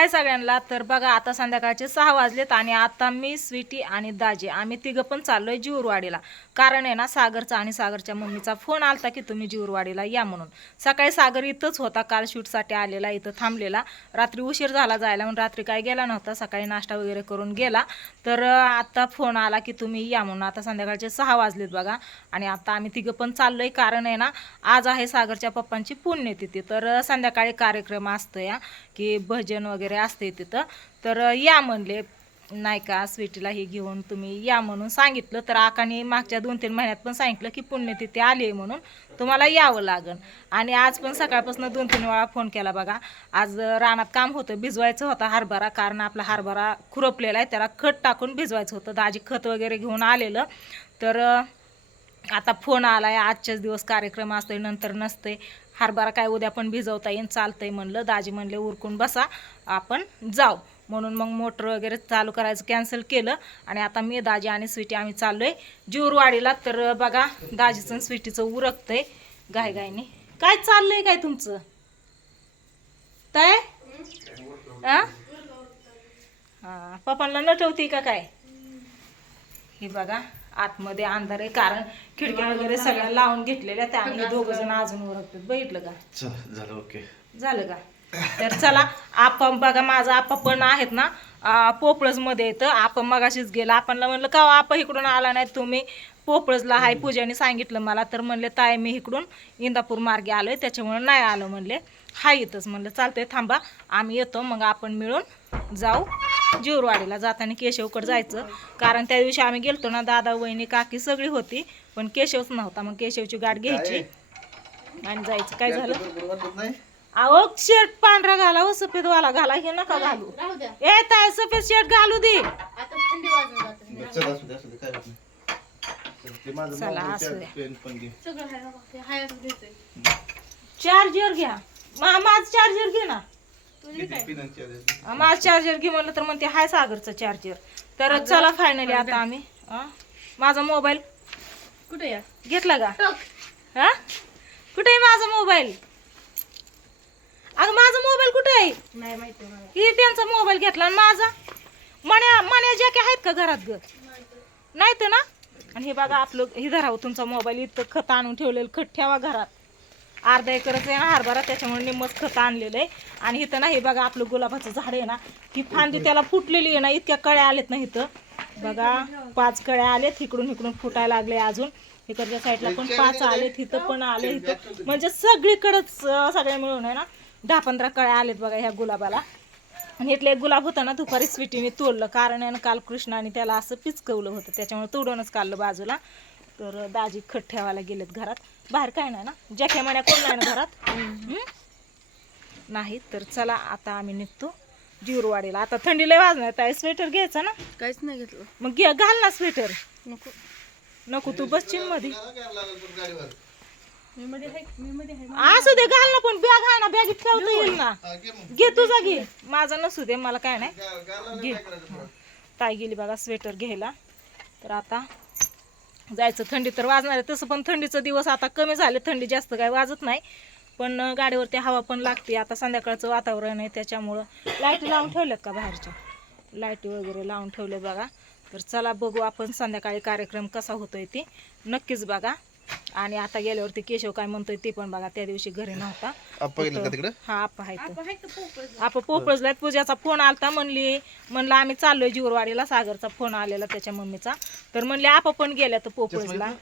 हाय सगळ्यांना. तर बघा आता संध्याकाळचे 6 वाजलेत आणि आता मी स्वीटी आणि दाजी आम्ही तिघं पण चाललोय जीवरवाडीला. कारण आहे ना सागरचा आणि सागरच्या मम्मीचा फोन आलता की तुम्ही जीवरवाडीला या म्हणून. सकाळी सागर इथंच होता, काल शूटसाठी आलेला, इथं थांबलेला. रात्री उशीर झाला जायला म्हणून रात्री काय गेला नव्हता, सकाळी नाश्ता वगैरे करून गेला. तर आता फोन आला की तुम्ही या म्हणून. आता संध्याकाळचे 6 वाजलेत बघा आणि आता आम्ही तिघं पण चाललोय. कारण आहे ना आज आहे सागरच्या पप्पांची पुण्यतिथी, तर संध्याकाळी कार्यक्रम असतो या की भजन वगैरे असते तिथं. तर या म्हणले नाही का स्वीटीला हे घेऊन तुम्ही या म्हणून सांगितलं. तर आकाने मागच्या 2-3 महिन्यात पण सांगितलं की पुण्यतिथी आली आहे म्हणून तुम्हाला यावं लागन. आणि आज पण सकाळपासून 2-3 वेळा फोन केला बघा. आज रानात काम होतं, भिजवायचं होता हरभरा, कारण आपला हरभरा खुरपलेला आहे, त्याला खत टाकून भिजवायचं होतं. दाजी खत वगैरे घेऊन आलेलं. तर आता फोन आलाय, आजच्याच दिवस कार्यक्रम असतोय, नंतर नसते. हरभरा काय उद्या पण भिजवता येईन, चालतंय म्हणलं. दाजी म्हणले उरकून बसा आपण जाऊ म्हणून मग मोटर वगैरे चालू करायचं कॅन्सल केलं. आणि आता मी दाजी आणि स्वीटी आम्ही चाललोय जीवरवाडीला. तर बघा दाजीचं स्वीटीचं उरकतंय गायगायने. काय चाललंय काय तुमचं काय? हां पप्पांना नटवती का काय? हे बघा आतमध्ये अंधार आहे, कारण खिडक्या वगैरे सगळ्या लावून घेतलेल्या, त्या आम्ही दोघं जण अजून ओळखतात. बघितलं का? झालं ओके झालं का? तर चला आपण बघा, माझा आपा पण आहेत ना पोपळज मध्ये येतं. आपण मगाशीच गेला, आपणला म्हणलं का आपा इकडून आला नाही तुम्ही, पोपळजला हाय पूजाने सांगितलं मला. तर म्हणले ताई मी इकडून इंदापूर मार्गे आलोय त्याच्यामुळे नाही आलं म्हणले. हाय इथंच म्हणलं चालतंय थांबा आम्ही येतो, मग आपण मिळून जाऊ जीवरवाडीला. जाताना केशवकडे जायचं, कारण त्या दिवशी आम्ही गेलतो ना दादा वहिनी काकी सगळी होती पण केशवच नव्हता. मग केशवची गाठ घ्यायची आणि जायचं. काय झालं? अहो शर्ट पांढरा घाला व सफेदवाला घाला, हे नका घालू. ए ताय सफेद शर्ट घालू दे. चला असू चार्जर घ्या, माझं चार्जर घे ना. माझं चार्जर घे म्हणलं तर म्हणते हाय सागरचं चार्जर. तर चला फायनली आता आम्ही माझा मोबाईल कुठे घेतला का? हा कुठे आहे माझा मोबाईल? अगं माझा मोबाईल कुठे आहे? नाही माहिती. ही त्यांचा मोबाईल घेतला आणि माझा मण्या जॅके आहेत का घरात ग? नाही तर ना. आणि हे बघा आपलं हे धरावं तुमचा मोबाईल. इथं खत आणून ठेवलेलं, खत ठेवा घरात. अर्धा एकरच आहे ना हरभरा, त्याच्यामुळे निम्मच खत आणलेलं आहे. आणि इथं ना हे बघा आपलं गुलाबाचं झाड आहे ना, ही फांदी त्याला फुटलेली आहे ना, इतक्या कळ्या आलेत ना इथं बघा. 5 कळ्या आलेत, इकडून इकडून फुटायला लागले. अजून इकडच्या साईडला पण 5 आलेत, इथं पण आले. इथं म्हणजे सगळीकडेच सगळे मिळून आहे ना 10-15 कळ्या आलेत बघा ह्या गुलाबाला. आणि इथलं एक गुलाब होतं ना दुपारी स्वीटीने तोडलं, कारण आहे ना काल कृष्णाने त्याला असं पिचकवलं होतं, त्याच्यामुळे तोडूनच काढलं बाजूला. तर दाजी खत ठेवायला गेलेत घरात. बाहेर काय नाही ना, जॅके मण्या कोण नाही ना घरात नाही. तर चला आता आम्ही निघतो जीवरवाडीला. आता थंडी लय वाजणार, ताई स्वेटर घ्यायचा ना? काहीच नाही घेतलं. मग घाल ना स्वेटर. नको नको तू बसशील मध्ये. असू दे घाल ना, पण बॅग आहे ना, बॅगेत ठेवता येईल ना. घे तुझा घे, माझा नसू दे, मला काय नाही. घे. ताई गेली बघा स्वेटर घ्यायला. तर आता जायचं. थंडी तर वाजणार आहे तसं, पण थंडीचं दिवस आता कमी झाले, थंडी जास्त काय वाजत नाही. पण गाडीवरती हवा पण लागते. आता संध्याकाळचं वातावरण आहे त्याच्यामुळं. लाईटी लावून ठेवल्यात का बाहेरच्या? लाईटी वगैरे लावून ठेवले बघा. तर चला बघू आपण संध्याकाळी कार्यक्रम कसा होतोय ते नक्कीच बघा. आणि आता गेल्यावरती केशव काय म्हणतोय ते पण बघा. त्या दिवशी घरी नव्हता. हा आपा आहे, आपा पोपळजला. पूजाचा फोन आलता, म्हणलं आम्ही चाललोय जीवरवाडीला. सागरचा फोन आलेला त्याच्या मम्मीचा. तर म्हणले आपा पण गेल्या तर पोपळजला.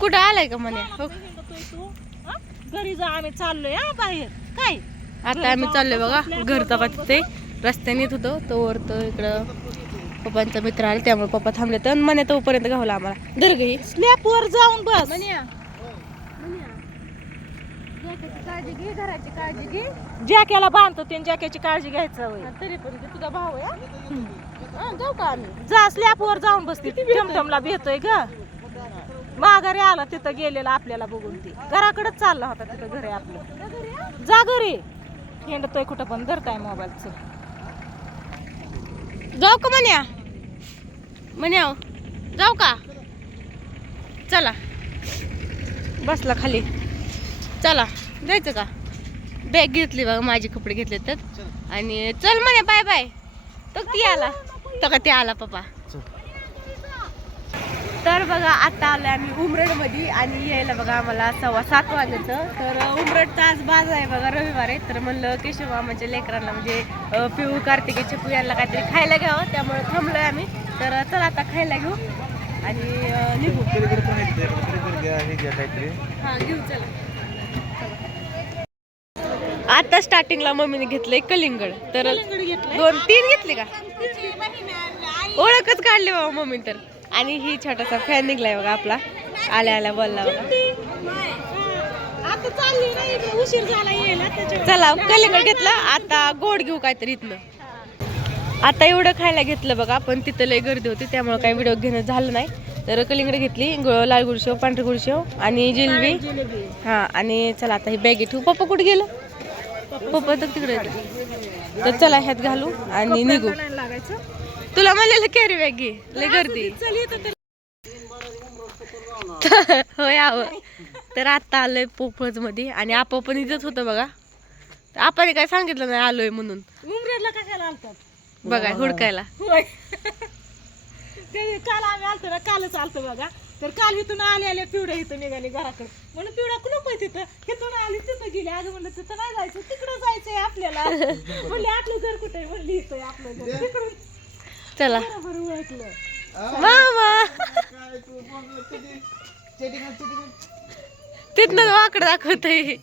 कुठं आलाय का म्हणे? घरी जा, आम्ही चाललोय बाहेर. काय आता आम्ही चाललोय बघा घरचा का तिथे रस्त्याने येत होतो तो वरतो इकडं पप्पांचा मित्र आला, त्यामुळे पप्पा थांबले. तर म्हणे तोपर्यंत गावला आम्हाला. धर गई स्लॅप वर जाऊन बस. काळजी घे, घराची काळजी घे. जॅकेला बांधतो ते, जॅकेची काळजी घ्यायचं. तरी पण तुझा भाऊ आहे. जाऊ का आम्ही? जा स्लॅप वर जाऊन बसते. टमटमला भेटतोय ग. माघारी आला तिथं गेलेला आपल्याला बघून. ती घराकडेच चालला होता, तिथं घरी आपलं. जा घरी. हिंडतोय कुठं पण, धरताय मोबाईलचं. जाऊ का म्हण्या? म्हण्या जाऊ का? चला बसला खाली. चला जायचं का? बॅग घेतली बघा, माझे कपडे घेतले तर. आणि चल म्हणे बाय बाय. तो ती आला, तो का ते आला पप्पा. तर बघा आता आलोय आम्ही उमरड मध्ये आणि यायला बघा आम्हाला 7:15 वाजलं. तर उमरडचा आज बाजार आहे बघा, रविवार आहे. तर म्हणलं केशव मामाच्या लेकरांना म्हणजे पिऊ कार्तिकी चिपू यांना काहीतरी खायला घ्यावं, त्यामुळे थांबलोय आम्ही. तर चला आता खायला घेऊ आणि निघू. हा घेऊ चला. आता स्टार्टिंगला मम्मीने घेतलंय कलिंगड. तर 2-3 घेतले का, ओळखच काढली बाबा मम्मी. तर आणि ही छोटासा फॅन निघलाय बघा आपला, आल्या आल्या बोलला बघा. उशीर झाला. चला कलिंगड घेतलं, आता गोड घेऊ काहीतरी इथलं. आता एवढं खायला घेतलं बघा, पण तिथं लय गर्दी होती त्यामुळे काही व्हिडिओ घेणं झालं नाही. तर कलिंगड घेतली, लाल गुडशेव, पांढरी गुडशेव आणि जिलेबी. हा आणि चला आता ही बॅगे ठेवू. पप्पा कुठे गेलं? पप्पा तर तिकडे. तर चला ह्यात घालू आणि निघू. तुला म्हणलेलं कॅरी बॅग घे, लय गर्दी. हो यावं. तर आता आलोय पोपळज मध्ये आणि आपा पण इथंच होतं बघा. आपण काय सांगितलं नाही आलोय म्हणून. उमरेडला कशाला आलतात बघा हुडकायला. काल आम्ही आलतो ना, कालच आलतो बघा. तर काल इथून आले पिवड्या इथं निघाली घराकडे. म्हणून पिवड्या कुलूप आहे तिथं, इथून आली तिथं गेली. अगं म्हणलं तिथं नाही जायचं, तिकडं जायचंय आपल्याला. म्हणले आपलं घर कुठे आहे? म्हणली इथं आपलं घर, तिकडून. चला बरोबर ओळखलं मामा. तिथनं वाकड दाखवतय.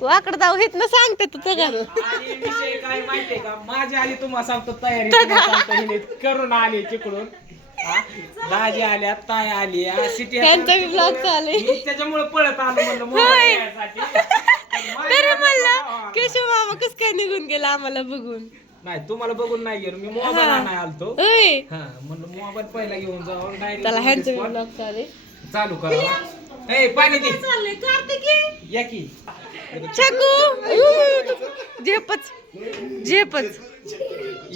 वाकड जाऊ इथनं सांगते तू सगळं. विषय काय माहितीये का, माझी आली तुम्हाला सांगतो तयारी करून आली तिकडून. दाजी आल्या, ताई आली, सिटी त्यांचा ब्लॉग चालू आहे. त्याच्यामुळे पळत आलो म्हणलं मोबाईल घ्यायसाठी. तरी म्हणलं केशव मामा कस काय निघून गेला आम्हाला बघून. नाही तुम्हाला बघून नाही गेलो मी, मोबाईल आणाय आलतो. होय म्हणलं मोबाईल पहिला घेऊन जाऊ. त्याला ह्यांचा ब्लॉग चालू आहे. चालू करा. ए पाणी दे. या की छकू झेपच झेपच.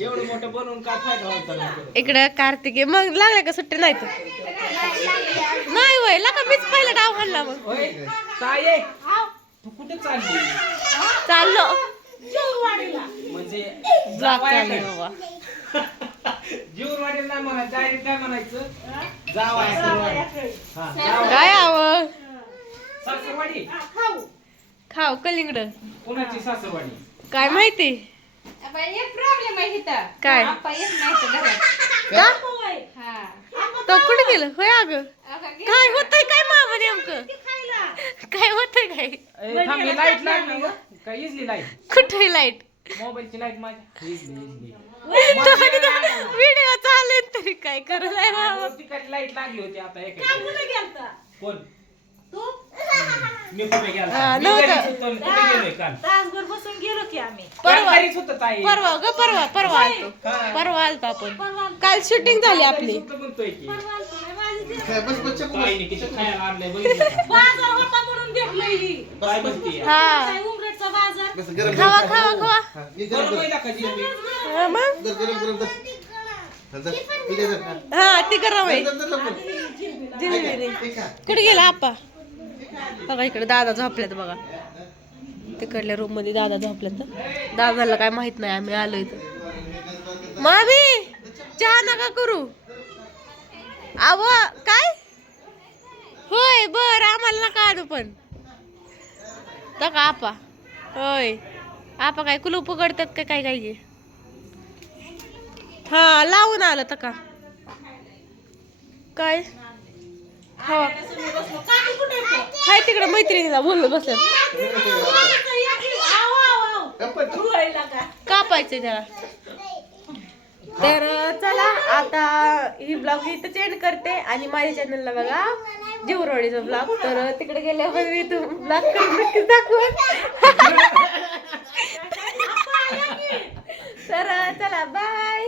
एवढं मोठं बनवून काय फायदा व्हायचा. इकडं कार्तिकी मग लागले का सुट्टी नाही तर नाही होय का मीच पहिला डाव हाणला मग. होय ताई तू कुठे चालली? चाललो म्हणजे ब्लॉग चालू आहे बाबा. जीवनवाडीला नाही म्हणायचं, डायरेक्ट काय म्हणायचं, जावाय. काय हवं सासरवाडी खाऊ कलिंगड. कोणाची सासरवाडी काय माहिती प्रॉब्लेम आहे इथं. काय आपा येत नाही तर घरात. का हा. तो कुठे गेलं होय अगं. काय होतंय काय मामा नेमकं, काय होतंय काय. थांबली लाईट लागली का? काय इजली लाईट, कुठे लाईट, मोबाईलची लाईट माझी इजली व्हिडिओ चालेल तरी काय करलाय मामा. तिकडची लाईट लागली होती. आता एक कुठे गेलता कोण तू? मी कुठे गेलो? हा, मी नव्हतं. घरीच होतो. कुठे गेलोय काल? तासभर बसून गेलो की आम्ही. परवा घरीच होतं ताई. परवा ग परवा आलतो. परवा आलतो आपण. काल शूटिंग झाली आपली. सुट्ट म्हणतोय की बाजार ताईने किती खायला आणलंय बघितलं का? होता म्हणून घेतलंय ही. काय म्हणते हा काय उमरेडचा बाजार. खावा खावा खावा. बरं महिला का जिलेबी? हा, मग हा ती गरम आहे जिलेबी. कुठे गेला आप्पा बघा. इकडे दादा झोपल्यात बघा, तिकडल्या रूम मध्ये दादा झोपल्यात. दादाला काय माहित नाही आम्ही आलो इथं. मामी चहा नका करू. आव काय होय बर आम्हाला नका आणू पण का आपा. होय आपा काय कुलूप उघडतात का काय काय. हा लावून आलं तर का काय. हा हाय तिकडे मैत्रिणीला बोलून बसल्यात. कापायचंय त्याला. तर चला आता ही ब्लॉग इथं एंड करते आणि माझ्या चॅनलला बघा जीवरवाडीचा ब्लॉग. तर तिकडे गेल्यावर मी ब्लॉग नक्कीच दाखवून. तर चला बाय.